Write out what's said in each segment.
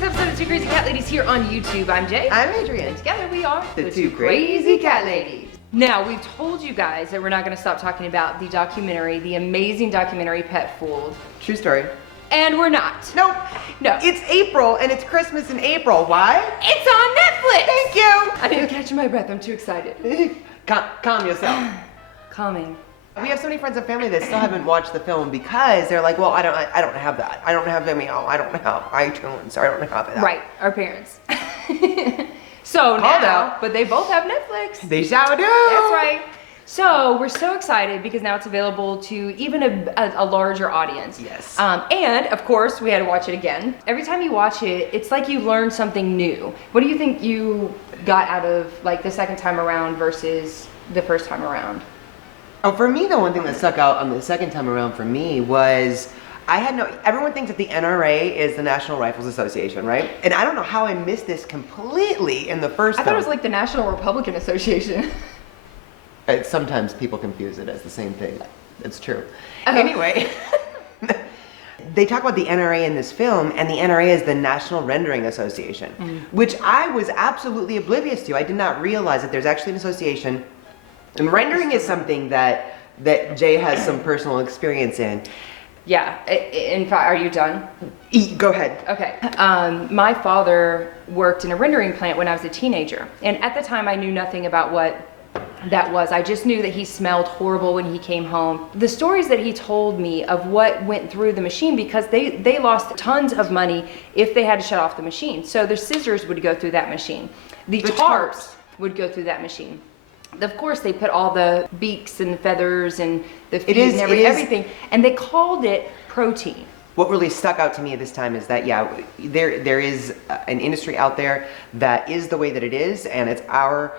latest episode of Two Crazy Cat Ladies here on YouTube. I'm Jay. I'm Adrian. Together we are the Two Crazy Cat Ladies. Now, we've told you guys that we're not going to stop talking about the documentary, the amazing documentary Pet FOOleD. True story. And we're not. Nope. No. It's April and it's Christmas in April. Why? It's on Netflix! Thank you! I didn't catch my breath. I'm too excited. Calm yourself. Calming. We have so many friends and family that still haven't watched the film because they're like, well, I don't have that. I don't have Vimeo. I don't have iTunes. I don't have that. Right, our parents. So Called now, out. But they both have Netflix. They shall do. That's right. So we're so excited because now it's available to even a larger audience. Yes. And of course, we had to watch it again. Every time you watch it, it's like you learn something new. What do you think you got out of like the second time around versus the first time around? Oh, for me, the one thing that stuck out on the second time around for me was everyone thinks that the NRA is the National Rifles Association, right? And I don't know how I missed this completely in the first I thought it was like the National Republican Association. Sometimes people confuse it as the same thing. It's true. Oh. Anyway, they talk about the NRA in this film, and the NRA is the National Rendering Association, which I was absolutely oblivious to. I did not realize that there's actually an association. And rendering is something that Jay has some personal experience in. Yeah, in fact, are you done? Go ahead. Okay. My father worked in a rendering plant when I was a teenager. And at the time I knew nothing about what that was. I just knew that he smelled horrible when he came home. The stories that he told me of what went through the machine, because they lost tons of money if they had to shut off the machine. So the scissors would go through that machine. The tarps would go through that machine. Of course, they put all the beaks and the feathers and the feet and everything, and they called it protein. What really stuck out to me at this time is that, yeah, there is an industry out there that is the way that it is, and it's our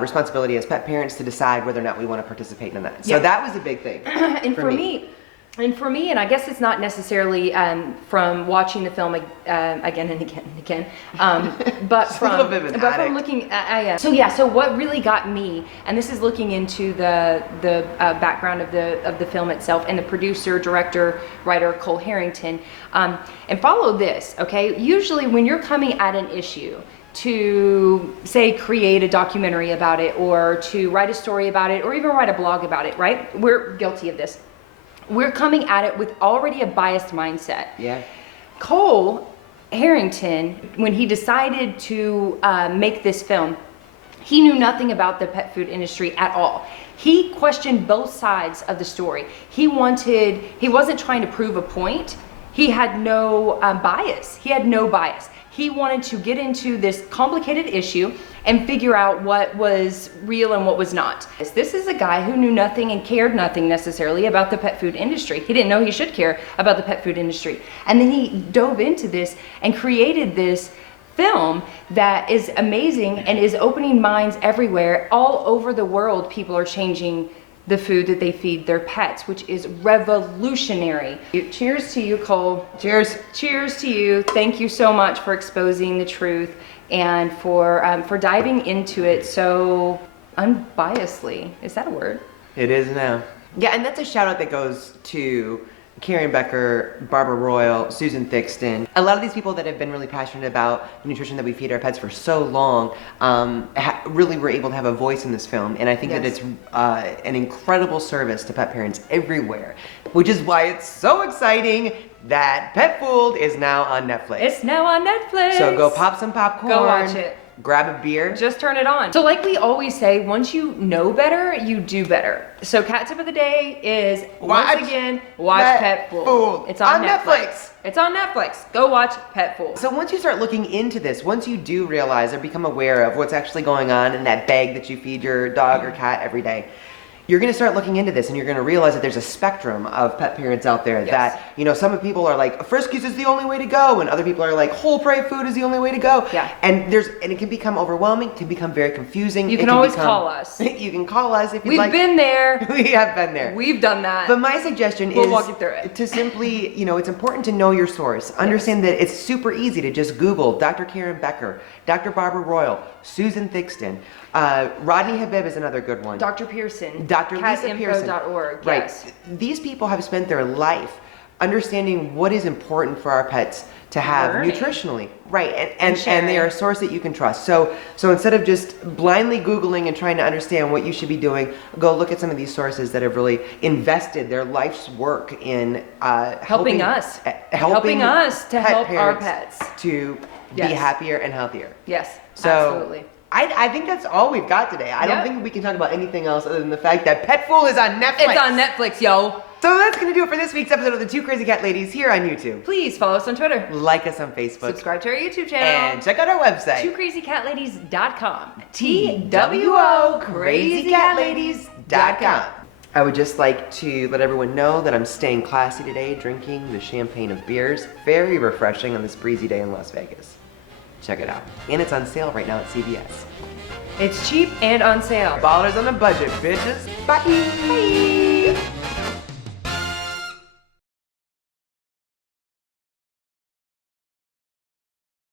responsibility as pet parents to decide whether or not we want to participate in that. So that was a big thing. And for me, and I guess it's not necessarily from watching the film again and again, but from looking at, so what really got me, and this is looking into the background of the film itself and the producer, director, writer Cole Harrington, and follow this, okay? Usually when you're coming at an issue to say create a documentary about it or to write a story about it or even write a blog about it, right? We're guilty of this. We're coming at it with already a biased mindset. Yeah. Cole Harrington, when he decided to make this film, he knew nothing about the pet food industry at all. He questioned both sides of the story. He wasn't trying to prove a point. He had no bias. He wanted to get into this complicated issue and figure out what was real and what was not. This is a guy who knew nothing and cared nothing necessarily about the pet food industry. He didn't know he should care about the pet food industry. And then he dove into this and created this film that is amazing and is opening minds everywhere. All over the world, people are changing the food that they feed their pets, which is revolutionary. Cheers to you, Cole. Cheers. Cheers to you. Thank you so much for exposing the truth and for diving into it so unbiasedly. Is that a word? It is now. Yeah, and that's a shout out that goes to Karen Becker, Barbara Royal, Susan Thixton. A lot of these people that have been really passionate about the nutrition that we feed our pets for so long really were able to have a voice in this film. And I think that it's an incredible service to pet parents everywhere, which is why it's so exciting that Pet FOOleD is now on Netflix. It's now on Netflix. So go pop some popcorn. Go watch it. Grab a beer. Just turn it on. So like we always say, once you know better, you do better. So cat tip of the day is, once again, watch Pet FOOleD. It's on Netflix. It's on Netflix. Go watch Pet FOOleD. So once you start looking into this, once you do realize or become aware of what's actually going on in that bag that you feed your dog or cat every day, you're going to start looking into this and you're going to realize that there's a spectrum of pet parents out there that, you know, some people are like, Friskies is the only way to go, and other people are like, whole prey food is the only way to go. Yeah. And it can become overwhelming, it can become very confusing. You can always call us. You can call us if you'd like. We've been there. We have been there. We've done that. But my suggestion is walk you through it. To simply, you know, it's important to know your source. Understand that it's super easy to just Google Dr. Karen Becker, Dr. Barbara Royal, Susan Thixton. Rodney Habib is another good one. Dr. Pearson. Dr. Lisa Pearson. Catinfo.org. Right. Yes. These people have spent their life understanding what is important for our pets to have Learning. nutritionally, right? And sharing. they are a source that you can trust. So instead of just blindly Googling and trying to understand what you should be doing, go look at some of these sources that have really invested their life's work in helping us to pet help our parents pets to be Yes. happier and healthier. Yes, So absolutely. I think that's all we've got today. I don't Yep. think we can talk about anything else other than the fact that Pet Fool is on Netflix. It's on Netflix, yo. So that's gonna do it for this week's episode of the Two Crazy Cat Ladies here on YouTube. Please follow us on Twitter. Like us on Facebook. Subscribe to our YouTube channel. And check out our website. twocrazycatladies.com. TWO crazycatladies.com. I would just like to let everyone know that I'm staying classy today, drinking the champagne of beers. Very refreshing on this breezy day in Las Vegas. Check it out. And it's on sale right now at CVS. It's cheap and on sale. Ballers on a budget, bitches. Bye. Bye.